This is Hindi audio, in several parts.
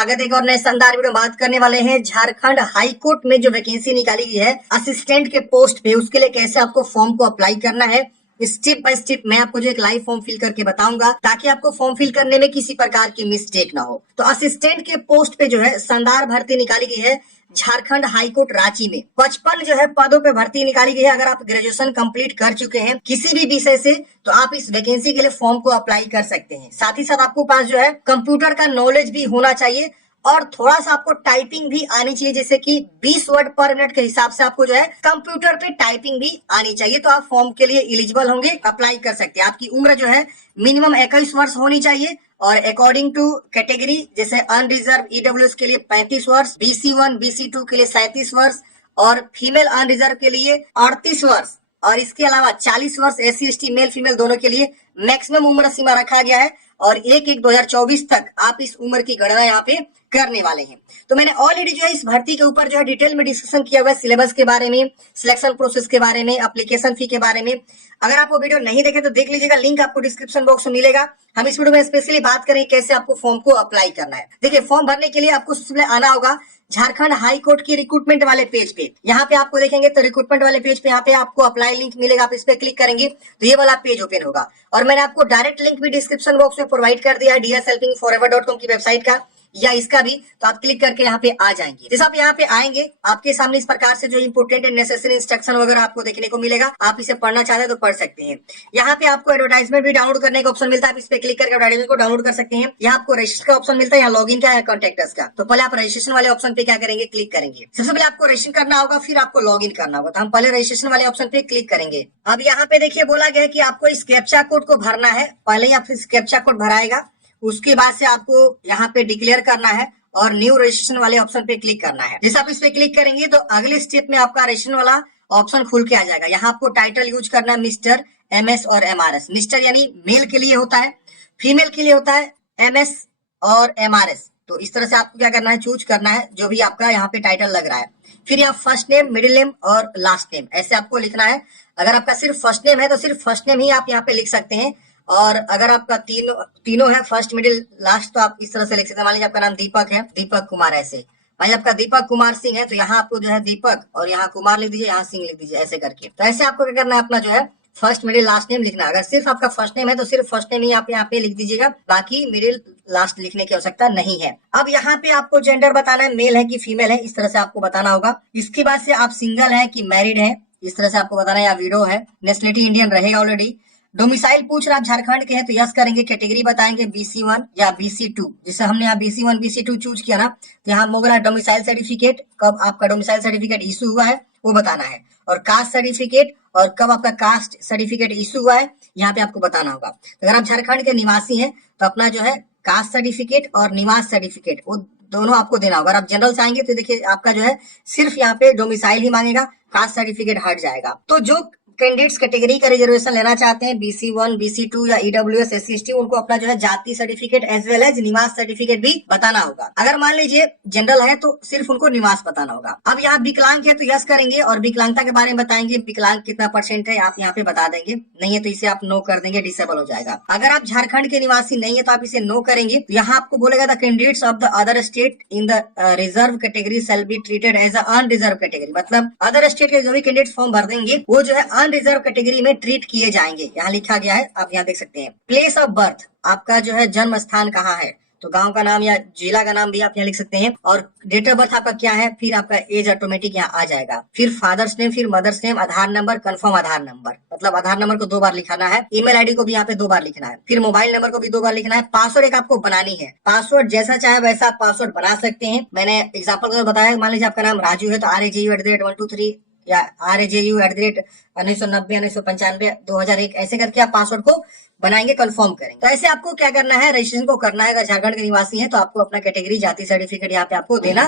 स्वागत है एक और नए शानदार वीडियो। बात करने वाले हैं झारखंड हाई कोर्ट में जो वैकेंसी निकाली गई है असिस्टेंट के पोस्ट पे, उसके लिए कैसे आपको फॉर्म को अप्लाई करना है स्टेप बाय स्टेप मैं आपको जो एक लाइव फॉर्म फिल करके बताऊंगा, ताकि आपको फॉर्म फिल करने में किसी प्रकार की मिस्टेक ना हो। तो असिस्टेंट के पोस्ट पे जो है शानदार भर्ती निकाली गई है झारखंड हाईकोर्ट रांची में। 55 जो है पदों पे भर्ती निकाली गई है। अगर आप ग्रेजुएशन कंप्लीट कर चुके हैं किसी भी विषय से तो आप इस वैकेंसी के लिए फॉर्म को अप्लाई कर सकते हैं। साथ ही साथ आपको पास जो है कंप्यूटर का नॉलेज भी होना चाहिए और थोड़ा सा आपको टाइपिंग भी आनी चाहिए, जैसे कि 20 वर्ड पर मिनट के हिसाब से आपको जो है कंप्यूटर पे टाइपिंग भी आनी चाहिए। तो आप फॉर्म के लिए एलिजिबल होंगे, अप्लाई कर सकते हैं। आपकी उम्र जो है मिनिमम 21 वर्ष होनी चाहिए और अकॉर्डिंग टू कैटेगरी, जैसे अनरिजर्व ईडब्ल्यूएस के लिए 35 वर्ष, BC1 BC2 के लिए 37 वर्ष और फीमेल अनरिजर्व के लिए 38 वर्ष और इसके अलावा 40 वर्ष SC ST मेल फीमेल दोनों के लिए मैक्सिमम उम्र सीमा रखा गया है और 1/1/2024 तक आप इस उम्र की गणना यहाँ पे करने वाले हैं। तो मैंने ऑलरेडी जो है इस भर्ती के ऊपर जो है डिटेल में डिस्कशन किया हुआ है, सिलेबस के बारे में, सिलेक्शन प्रोसेस के बारे में, एप्लीकेशन फी के बारे में। अगर आप वो वीडियो नहीं देखे तो देख लीजिएगा, लिंक आपको डिस्क्रिप्शन बॉक्स में मिलेगा। हम इस वीडियो में स्पेशली बात करेंगे कैसे आपको फॉर्म को अप्लाई करना है। देखिए, फॉर्म भरने के लिए आपको सबसे पहले आना होगा झारखंड हाई कोर्ट की रिक्रूटमेंट वाले पेज पे। यहाँ पे आपको देखेंगे तो रिक्रूटमेंट वाले पेज पे यहाँ पे आपको अप्लाई लिंक मिलेगा, आप इस पे क्लिक करेंगे तो ये वाला पेज ओपन होगा और मैंने आपको डायरेक्ट लिंक भी डिस्क्रिप्शन बॉक्स में प्रोवाइड कर दिया है dshelpingforever.com की वेबसाइट का या इसका भी, तो आप क्लिक करके यहाँ पे आ जाएंगे। जैसे आप यहाँ पे आएंगे आपके सामने इस प्रकार से जो इंपोर्टेंट एंड नेसेसरी इंस्ट्रक्शन वगैरह आपको देखने को मिलेगा। आप इसे पढ़ना चाहते हैं तो पढ़ सकते हैं। यहाँ पे आपको एडवर्टाइजमेंट भी डाउनलोड करने का ऑप्शन मिलता है, आप इस पे क्लिक करके एडवर्टाइजमेंट को डाउनलोड कर सकते हैं। यहाँ आपको रजिस्टर का ऑप्शन मिलता है, यहाँ लॉगिन का या कॉन्टेक्टस का। तो पहले आप रजिस्ट्रेशन वाले ऑप्शन पे क्या करेंगे, क्लिक करेंगे। सबसे पहले आपको रजिस्टर करना होगा, फिर आपको लॉगिन करना होगा। तो हम पहले रजिस्ट्रेशन वाले ऑप्शन पे क्लिक करेंगे। अब यहाँ पे देखिए बोला गया है कि आपको इस कैप्चा कोड को भरना है। पहले ही आप इस कैप्चा कोड भराएगा, उसके बाद से आपको यहाँ पे डिक्लेयर करना है और न्यू रजिस्ट्रेशन वाले ऑप्शन पे क्लिक करना है। जैसे आप इस पे क्लिक करेंगे तो अगले स्टेप में आपका रजिस्ट्रेशन वाला ऑप्शन खुल के आ जाएगा। यहाँ आपको टाइटल यूज करना है मिस्टर, MS और MRS। मिस्टर यानी मेल के लिए होता है, फीमेल के लिए होता है MS और MRS। तो इस तरह से आपको क्या करना है, चूज करना है जो भी आपका यहाँ पे टाइटल लग रहा है। फिर यहाँ फर्स्ट नेम, मिडिल नेम और लास्ट नेम ऐसे आपको लिखना है। अगर आपका सिर्फ फर्स्ट नेम है तो सिर्फ फर्स्ट नेम ही आप यहाँ पे लिख सकते हैं और अगर आपका तीनों है फर्स्ट मिडिल लास्ट तो आप इस तरह से लिख सकते हैं। मान लीजिए आपका नाम दीपक है, दीपक कुमार ऐसे। मान लीजिए आपका दीपक कुमार सिंह है तो यहाँ आपको जो है दीपक और यहाँ कुमार लिख दीजिए, यहाँ सिंह लिख दीजिए ऐसे करके। तो ऐसे आपको क्या करना है, अपना जो है फर्स्ट मिडिल लास्ट नेम लिखना है। अगर सिर्फ आपका फर्स्ट नेम है तो सिर्फ फर्स्ट नेम ही आप यहाँ पे लिख दीजिएगा, बाकी मिडिल लास्ट लिखने की आवश्यकता नहीं है। अब यहाँ पे आपको जेंडर बताना है, मेल है कि फीमेल है, इस तरह से आपको बताना होगा। इसके बाद से आप सिंगल है कि मैरिड है, इस तरह से आपको बताना है, या विडो है। नेशनलिटी इंडियन रहेगा ऑलरेडी। डोमिसाइल पूछ रहा आप झारखंड के हैं तो यस करेंगे। कैटेगरी बताएंगे BC1 या BC2। जैसे हमने यहाँ BC1 BC2 चूज किया ना, तो यहाँ मोगला डोमिसाइल सर्टिफिकेट, कब आपका डोमिसाइल सर्टिफिकेट इशू हुआ है वो बताना है, और कास्ट सर्टिफिकेट और कब आपका कास्ट सर्टिफिकेट इशू हुआ है यहाँ पे आपको बताना होगा। तो अगर आप झारखंड के निवासी हैं तो अपना जो है कास्ट सर्टिफिकेट और निवास सर्टिफिकेट वो दोनों आपको देना होगा। अगर आप जनरल से आएंगे तो देखिए आपका जो है सिर्फ यहाँ पे डोमिसाइल ही मांगेगा, कास्ट सर्टिफिकेट हट जाएगा। तो जो कैंडिडेट्स कैटेगरी का रिजर्वेशन लेना चाहते हैं BC1 BC2 या EWS SC ST, उनको अपना जो है जाति सर्टिफिकेट एज वेल एज निवास सर्टिफिकेट भी बताना होगा। अगर मान लीजिए जनरल है तो सिर्फ उनको निवास बताना होगा। अब यहाँ विकलांग है तो यस करेंगे और विकलांगता के बारे में बताएंगे, विकलांग कितना % है आप यहाँ पे बता देंगे। नहीं है तो इसे आप नो कर देंगे, डिसेबल हो जाएगा। अगर आप झारखंड के निवासी नहीं है तो आप इसे नो करेंगे। तो यहाँ आपको बोलेगा the candidates of the other state in the reserve category shall be treated as unreserve category. मतलब अदर स्टेट के जो भी कैंडिडेट फॉर्म भर देंगे वो जो है रिजर्व कैटेगरी में ट्रीट किए जाएंगे। यहाँ लिखा गया है, आप यहाँ देख सकते हैं। प्लेस ऑफ बर्थ, आपका जो है जन्म स्थान कहाँ है, तो गांव का नाम या जिला का नाम भी आप यहाँ लिख सकते हैं। और डेट ऑफ बर्थ आपका क्या है, फिर आपका एज ऑटोमेटिक यहाँ आ जाएगा। फिर फादर्स नेम, फिर मदर्स नेम, आधार नंबर, कंफर्म आधार नंबर, मतलब आधार नंबर को 2 बार लिखाना है। ईमेल आईडी को भी यहाँ पे 2 बार लिखना है। फिर मोबाइल नंबर को भी 2 बार लिखना है। पासवर्ड एक आपको बनानी है, पासवर्ड जैसा चाहे वैसा आप पासवर्ड बना सकते हैं। मैंने एग्जाम्पल को बताया, मान लीजिए आपका नाम राजू है तो RAJU@123 या RAJU@1990 1995 2001 ऐसे करके आप पासवर्ड को बनाएंगे, कंफर्म करेंगे। तो ऐसे आपको क्या करना है, रजिस्ट्रेशन को करना है। अगर झारखंड के निवासी हैं तो आपको अपना कैटेगरी जाति सर्टिफिकेट यहाँ पे आपको देना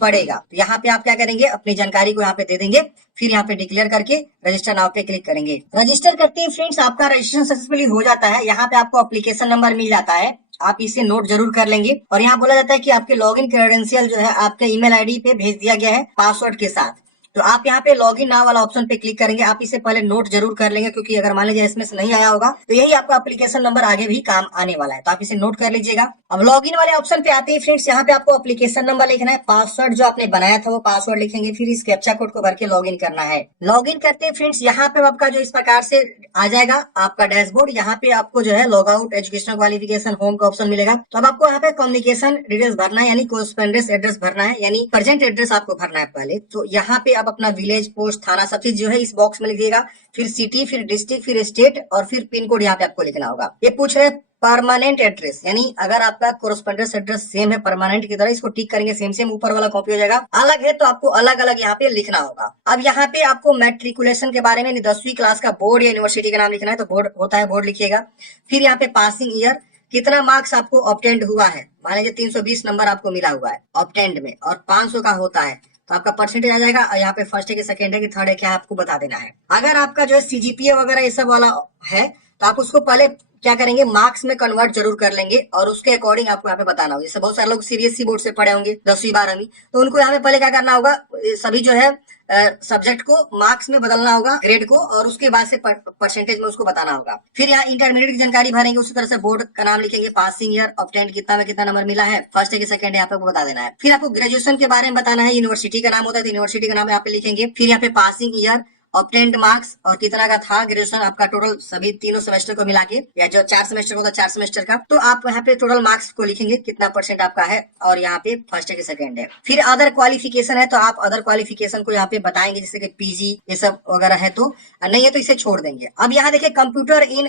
पड़ेगा। तो यहाँ पे आप क्या करेंगे, अपनी जानकारी को यहाँ पे दे देंगे, फिर यहाँ पे डिक्लेयर करके रजिस्टर नाउ पे क्लिक करेंगे। रजिस्टर करते ही फ्रेंड्स आपका रजिस्ट्रेशन सक्सेसफुली हो जाता है। यहाँ पे आपको एप्लीकेशन नंबर मिल जाता है, आप इसे नोट जरूर कर लेंगे। और यहाँ बोला जाता है कि आपके लॉगिन क्रेडेंशियल जो है आपके ईमेल आईडी पे भेज दिया गया है पासवर्ड के साथ। तो आप यहाँ पे लॉग इन नाउ वाला ऑप्शन पे क्लिक करेंगे। आप इसे पहले नोट जरूर कर लेंगे, क्योंकि अगर मान लीजिए एसएमएस नहीं आया होगा तो यही आपका एप्लीकेशन नंबर आगे भी काम आने वाला है, तो आप इसे नोट कर लीजिएगा। अब लॉग इन वाले ऑप्शन पे आते हैं फ्रेंड्स, यहाँ पे आपको एप्लीकेशन नंबर लिखना है, पासवर्ड जो आपने बनाया था वो पासवर्ड लिखेंगे, फिर इस कैप्चा कोड को भर के लॉग इन करना है। लॉग इन करते हैं फ्रेंड्स, यहाँ पे आपका जो इस प्रकार से आ जाएगा आपका डैशबोर्ड। यहाँ पे आपको जो है log out, educational qualification, home का ऑप्शन मिलेगा। तो अब आपको यहाँ पे कम्युनिकेशन डिटेल्स भरना है, यानी कोरेस्पोंडेंस एड्रेस भरना है, यानी प्रेजेंट एड्रेस आपको भरना है पहले। तो यहाँ पे आप अपना विलेज, पोस्ट, थाना सब चीज जो है इस बॉक्स में लिख दिएगा, फिर सिटी, फिर डिस्ट्रिक्ट, फिर स्टेट और फिर पिन कोड यहाँ पे आपको लिखना होगा। ये पूछ रहे परमानेंट एड्रेस, यानी अगर आपका कोरेस्पोंडेंस एड्रेस सेम है परमानेंट की तरह, इसको टिक करेंगे, सेम सेम ऊपर वाला कॉपी हो जाएगा। अलग है तो आपको अलग अलग यहाँ पे लिखना होगा। अब यहाँ पे आपको मैट्रिकुलेशन के बारे में 10वीं क्लास का बोर्ड या यूनिवर्सिटी का नाम लिखना है, तो बोर्ड होता है, बोर्ड लिखिएगा। फिर यहाँ पे पासिंग ईयर, कितना मार्क्स आपको ऑब्टेंड हुआ है, मान लीजिए 320 नंबर आपको मिला हुआ है ऑब्टेंड में, और 500 का होता है तो आपका परसेंटेज आ जाएगा। यहाँ पे फर्स्ट है कि सेकंड है कि थर्ड है क्या आपको बता देना है। अगर आपका जो है सीजीपीए वगैरह ये सब वाला है तो आप उसको पहले क्या करेंगे, मार्क्स में कन्वर्ट जरूर कर लेंगे और उसके अकॉर्डिंग आपको यहाँ पे बताना होगा। जैसे बहुत सारे लोग सीबीएसई बोर्ड से पढ़े होंगे 10वीं 12वीं, तो उनको यहाँ पे पहले क्या करना होगा, सभी जो है सब्जेक्ट को मार्क्स में बदलना होगा, ग्रेड को, और उसके बाद से परसेंटेज में उसको बताना होगा। फिर यहाँ इंटरमीडिएट की जानकारी भरेंगे, उसी तरह से बोर्ड का नाम लिखेंगे, पासिंग ईयर, ऑब्टेंड कितना में कितना नंबर मिला है, फर्स्ट है कि सेकंड है, यहाँ पे बता देना है। फिर आपको ग्रेजुएशन के बारे में बताना है, यूनिवर्सिटी का नाम होता है तो यूनिवर्सिटी का नाम यहाँ पे लिखेंगे। फिर यहाँ पे पासिंग ईयर, ऑब्टेंड मार्क्स और कितना का था ग्रेजुएशन आपका, टोटल सभी तीनों सेमेस्टर को मिला के, या जो 4 सेमेस्टर होगा 4 सेमेस्टर का, तो आप यहाँ पे टोटल मार्क्स को लिखेंगे कितना परसेंट आपका है, और यहाँ पे फर्स्ट है कि सेकंड है। फिर अदर क्वालिफिकेशन है तो आप अदर क्वालिफिकेशन को यहाँ पे बताएंगे, जैसे कि पीजी ये सब वगैरह है, तो नहीं है तो इसे छोड़ देंगे। अब यहाँ देखिए computer in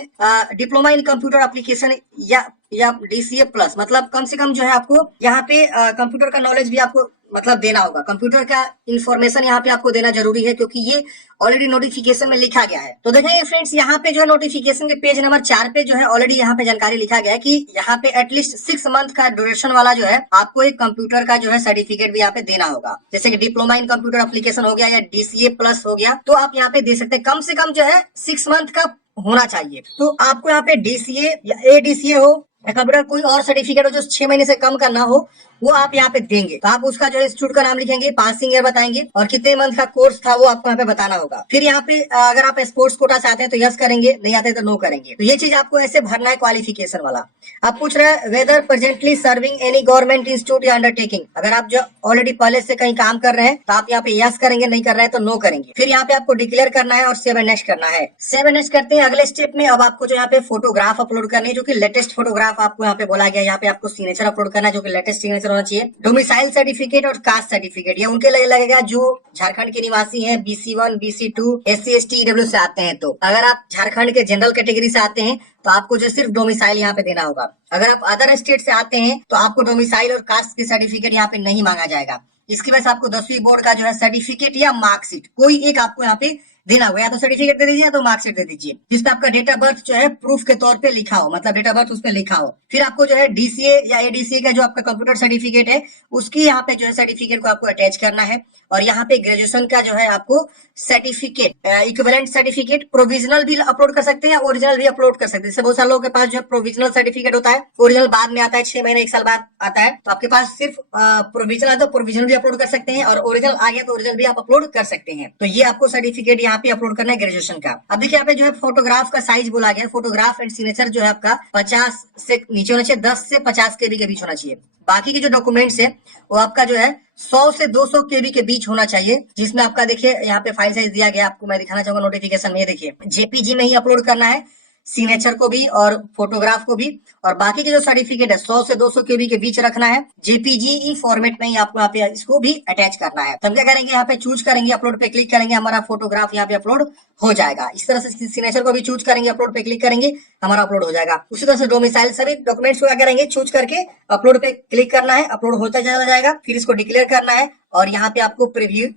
diploma in computer application या डीसीए प्लस, मतलब कम से कम जो है आपको यहाँ पे कंप्यूटर का नॉलेज भी आपको मतलब देना होगा, कंप्यूटर का इंफॉर्मेशन यहाँ पे आपको देना जरूरी है, क्योंकि ये ऑलरेडी नोटिफिकेशन में लिखा गया है। तो देखेंगे फ्रेंड्स, यहाँ पे जो है नोटिफिकेशन के पेज नंबर 4 पे जो है ऑलरेडी यहाँ पे जानकारी लिखा गया है कि यहाँ पे एटलीस्ट 6 मंथ का ड्यूरेशन वाला जो है आपको एक कंप्यूटर का जो है सर्टिफिकेट भी यहाँ पे देना होगा। जैसे कि डिप्लोमा इन कंप्यूटर एप्लीकेशन हो गया या डीसीए प्लस हो गया, तो आप यहाँ पे दे सकते हैं। कम से कम जो है 6 मंथ का होना चाहिए। तो आपको यहाँ पे डीसीए या एडीसीए हो या कंप्यूटर कोई और सर्टिफिकेट हो जो 6 महीने से कम का ना हो, वो आप यहाँ पे देंगे। तो आप उसका जो इंस्टीट्यूट का नाम लिखेंगे, पासिंग ईयर बताएंगे और कितने मंथ का कोर्स था वो आपको यहाँ पे बताना होगा। फिर यहाँ पे अगर आप स्पोर्ट्स कोटा से आते हैं तो यस करेंगे, नहीं आते तो नो करेंगे। तो ये चीज आपको ऐसे भरना है क्वालिफिकेशन वाला। आप पूछ रहे हैं whether presently serving any government institute या अंडरटेकिंग, अगर आप जो ऑलरेडी पहले से कहीं काम कर रहे हैं तो आप यहाँ पे यस करेंगे, नहीं कर रहे हैं तो नो करेंगे। फिर यहाँ पे आपको डिक्लेयर करना है और सेव एंड नेक्स्ट करना है। सेव एंड नेक्स्ट करते हैं अगले स्टेप में। अब आपको जो यहाँ पे फोटोग्राफ अपलोड करनी है, जो की लेटेस्ट फोटोग्राफ आपको यहाँ पे बोला गया। यहाँ पे आपको सिग्नेचर अपलोड करना है, जो की लेटेस्ट सिग्नेचर होना चाहिए। डोमिसाइल सर्टिफिकेट और कास्ट सर्टिफिकेट ये उनके लिए लगेगा जो झारखंड के निवासी हैं, BC1 BC2 SC ST EW से आते हैं। तो अगर आप झारखंड के जनरल कैटेगरी से आते हैं तो आपको जो सिर्फ डोमिसाइल यहाँ पे देना होगा। अगर आप अदर स्टेट से आते हैं तो आपको डोमिसाइल और कास्ट की सर्टिफिकेट यहाँ पे नहीं मांगा जाएगा। इसकी वजह से आपको 10वीं बोर्ड का जो है सर्टिफिकेट या मार्कशीट कोई एक आपको यहाँ पे देना होगा, या तो सर्टिफिकेट दे दीजिए या तो मार्कशीट दे दीजिए, जिसपे आपका डेट ऑफ बर्थ जो है प्रूफ के तौर पे लिखा हो, मतलब डेट ऑफ बर्थ उस पे लिखा हो। फिर आपको जो है डीसीए या एडीसीए का जो आपका कंप्यूटर सर्टिफिकेट है उसकी यहाँ पे जो है सर्टिफिकेट को आपको अटैच करना है। और यहाँ पे ग्रेजुएशन का जो है आपको सर्टिफिकेट, इक्विवेलेंट सर्टिफिकेट, प्रोविजनल भी अपलोड कर सकते हैं, ओरिजिनल भी अपलोड कर सकते हैं। जैसे बहुत सारे लोगों के पास जो है प्रोविजनल सर्टिफिकेट होता है, ओरिजिनल बाद में आता है, 6 महीने 1 साल बाद आता है। तो आपके पास सिर्फ प्रोविजनल है तो प्रोविजनल भी अपलोड कर सकते हैं, और ओरिजिनल आ गया तो ओरिजिनल भी आप अपलोड कर सकते हैं। तो ये आपको सर्टिफिकेट यहाँ पे अपलोड करना है ग्रेजुएशन का। अब देखिए यहाँ पे जो है फोटोग्राफ का साइज बोला गया, फोटोग्राफ एंड सिग्नेचर जो है आपका 50 से नीचे होना चाहिए, 10 से 50 KB के बीच होना चाहिए। बाकी के जो डॉक्यूमेंट्स है वो आपका जो है 100 से 200 KB के बीच होना चाहिए, जिसमें आपका देखिए यहाँ पे फाइल साइज दिया गया, आपको मैं दिखाना चाहूंगा नोटिफिकेशन में। देखिए JPG में ही अपलोड करना है, सिग्नेचर को भी और फोटोग्राफ को भी, और बाकी के जो सर्टिफिकेट है 100 से 200 KB के बीच रखना है। JPG फॉर्मेट में ही आपको यहाँ पे इसको भी अटैच करना है। तो हम क्या करेंगे, यहाँ पे चूज करेंगे, अपलोड पे क्लिक करेंगे, हमारा फोटोग्राफ यहाँ पे अपलोड हो जाएगा। इस तरह से सिग्नेचर को भी चूज करेंगे, अपलोड पे क्लिक करेंगे, हमारा अपलोड हो जाएगा। उसी तरह से डोमिसाइल सभी डॉक्यूमेंट्स को क्या करेंगे, चूज करके अपलोड पे क्लिक करना है, अपलोड होता चला जाएगा। फिर इसको डिक्लेयर करना है और यहाँ पे आपको प्रीव्यू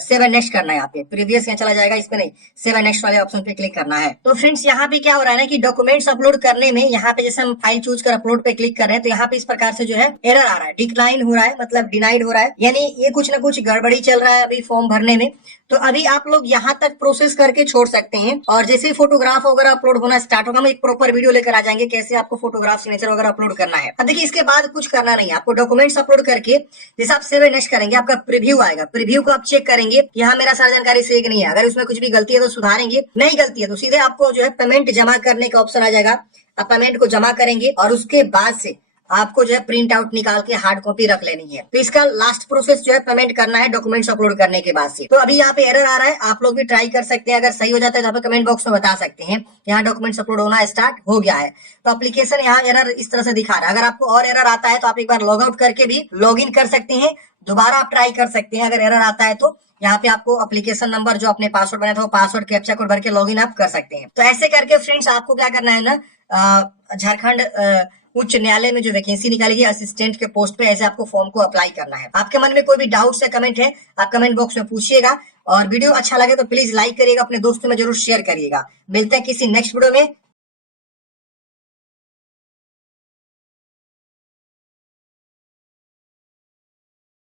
सेव एंड नेक्स्ट करना है। यहाँ पे प्रीवियस यहाँ चला जाएगा, इसमें नहीं, सेव एंड नेक्स्ट वाले ऑप्शन पे क्लिक करना है। तो फ्रेंड्स यहाँ पे क्या हो रहा है ना कि डॉक्यूमेंट्स अपलोड करने में यहाँ पे जैसे हम फाइल चूज कर अपलोड पे क्लिक कर रहे हैं तो यहाँ पे इस प्रकार से जो है एरर आ रहा है, डिक्लाइन हो रहा है, मतलब डिनाइड हो रहा है, यानी ये कुछ ना कुछ गड़बड़ी चल रहा है अभी फॉर्म भरने में। तो अभी आप लोग यहाँ तक प्रोसेस करके छोड़ सकते हैं, और जैसे ही फोटोग्राफ वगैरह अपलोड होना स्टार्ट होगा, हम एक प्रॉपर वीडियो लेकर आ जाएंगे कैसे आपको फोटोग्राफ सिग्नेचर वगैरह अपलोड करना है। अब देखिए इसके बाद कुछ करना नहीं है, आपको डॉक्यूमेंट्स अपलोड करके जैसे आप सेव एंड नेक्स्ट करेंगे, आप आपका प्रीव्यू आएगा। प्रीव्यू को आप चेक करेंगे कि हाँ मेरा सारा जानकारी सही नहीं है, अगर उसमें कुछ भी गलती है तो सुधारेंगे, नहीं गलती है तो सीधे आपको जो है पेमेंट जमा करने का ऑप्शन आ जाएगा। आप पेमेंट को जमा करेंगे और उसके बाद से आपको जो है प्रिंट आउट निकाल के हार्ड कॉपी रख लेनी है। तो इसका लास्ट प्रोसेस जो है पेमेंट करना है डॉक्यूमेंट्स अपलोड करने के बाद से। तो अभी यहाँ पे एरर आ रहा है, आप लोग भी ट्राई कर सकते हैं, अगर सही हो जाता है तो आप कमेंट बॉक्स में बता सकते हैं यहाँ डॉक्यूमेंट्स अपलोड होना स्टार्ट हो गया है। तो एप्लीकेशन यहाँ एरर इस तरह से दिखा रहा है। अगर आपको और एरर आता है तो आप एक बार लॉग आउट करके भी लॉग इन कर सकते हैं, दोबारा आप ट्राई कर सकते हैं। अगर एरर आता है तो यहाँ पे आपको एप्लीकेशन नंबर जो आपने पासवर्ड बनाया था वो पासवर्ड कैप्चा कोड भर के लॉगिन आप कर सकते हैं। तो ऐसे करके फ्रेंड्स आपको क्या करना है ना, झारखंड उच्च न्यायालय में जो वैकेंसी निकाली गई असिस्टेंट के पोस्ट पे, ऐसे आपको फॉर्म को अप्लाई करना है। आपके मन में कोई भी डाउट या कमेंट है आप कमेंट बॉक्स में पूछिएगा, और वीडियो अच्छा लगे तो प्लीज लाइक करिएगा, अपने दोस्तों में जरूर शेयर करिएगा। मिलते हैं किसी नेक्स्ट वीडियो में।